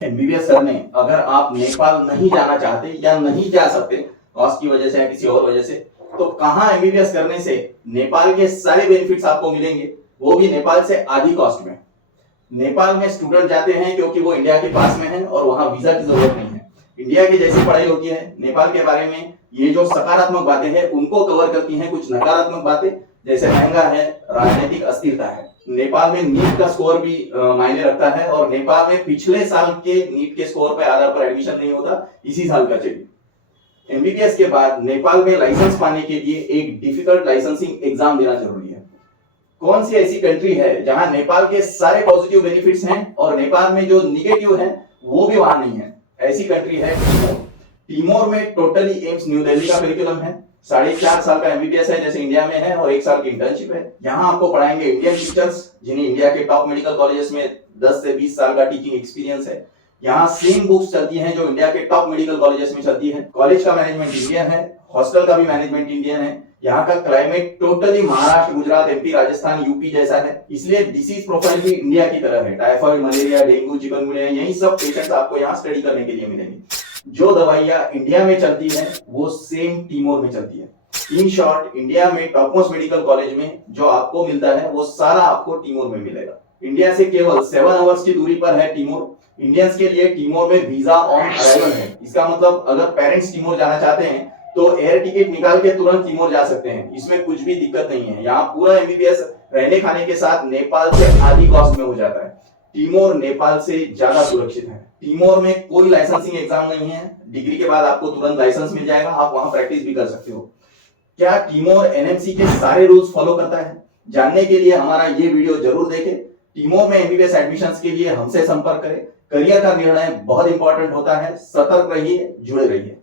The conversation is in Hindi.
एमबीबीएस करने अगर आप नेपाल नहीं जाना चाहते या नहीं जा सकते कॉस्ट की वजह से या किसी और वजह से, तो कहाँ एमबीबीएस करने से नेपाल के सारे बेनिफिट्स आपको मिलेंगे, वो भी नेपाल से आधी कॉस्ट में। नेपाल में स्टूडेंट जाते हैं क्योंकि वो इंडिया के पास में है और वहां वीजा की जरूरत नहीं है। इंडिया की जैसी पढ़ाई होती है, नेपाल के बारे में ये जो सकारात्मक बातें हैं उनको कवर करती हैं कुछ नकारात्मक बातें, जैसे महंगा है, राजनीतिक अस्थिरता है। नेपाल में नीट का स्कोर भी मायने रखता है और नेपाल में पिछले साल के नीट के स्कोर पर आधार पर एडमिशन नहीं होता, इसी साल का चाहिए। एमबीबीएस के बाद नेपाल में लाइसेंस पाने के लिए एक डिफिकल्ट लाइसेंसिंग एग्जाम देना जरूरी है। कौन सी ऐसी कंट्री है जहां नेपाल के सारे पॉजिटिव बेनिफिट्स हैं और नेपाल में जो निगेटिव है वो भी वहां नहीं है? ऐसी कंट्री है टीमोर। टीमोर में टोटली एम्स न्यू दिल्ली का करिकुलम है, 4.5 साल का एमबीबीएस है जैसे इंडिया में है और 1 साल की इंटर्नशिप है। यहाँ आपको पढ़ाएंगे इंडियन टीचर्स जिन्हें इंडिया के टॉप मेडिकल कॉलेजेस में 10 से 20 साल का टीचिंग एक्सपीरियंस है। यहाँ सेम बुक्स चलती हैं जो इंडिया के टॉप मेडिकल कॉलेजेस में चलती है। कॉलेज का मैनेजमेंट इंडियन है, हॉस्टल का भी मैनेजमेंट इंडियन है। यहाँ का climate totally Maharashtra, Gujarat, MP, Rajasthan, UP जैसा है, इसलिए डिसीज प्रोफाइल भी इंडिया की तरह है। टाइफाइड, मलेरिया, डेंगू, चिकनगुनिया, यही सब पेशेंट्स आपको यहाँ स्टडी करने के लिए मिलेंगे। जो दवाइयाँ इंडिया में चलती है वो सेम टीमोर में चलती है। इन शॉर्ट, इंडिया में टॉप मोस्ट मेडिकल कॉलेज में जो आपको मिलता है वो सारा आपको टीमोर में मिलेगा। इंडिया से केवल 7 आवर्स की दूरी पर है टीमोर। इंडियंस के लिए टीमोर में वीजा ऑन अराइवल है। इसका मतलब अगर पेरेंट्स टीमोर जाना चाहते हैं तो एयर टिकट निकाल के तुरंत टीमोर जा सकते हैं, इसमें कुछ भी दिक्कत नहीं है। यहाँ पूरा एमबीबीएस रहने खाने के साथ नेपाल से आधी कॉस्ट में हो जाता है। टीमोर नेपाल से ज्यादा सुरक्षित है। टीमोर में कोई लाइसेंसिंग एग्जाम नहीं है, डिग्री के बाद आपको तुरंत लाइसेंस मिल जाएगा, आप वहां प्रैक्टिस भी कर सकते हो। क्या टीमोर एनएमसी के सारे रूल्स फॉलो करता है? जानने के लिए हमारा ये वीडियो जरूर देखें। टीमोर में एमबीबीएस एडमिशंस के लिए हमसे संपर्क करें। करियर का निर्णय बहुत इंपॉर्टेंट होता है। सतर्क रहिए, जुड़े रहिए।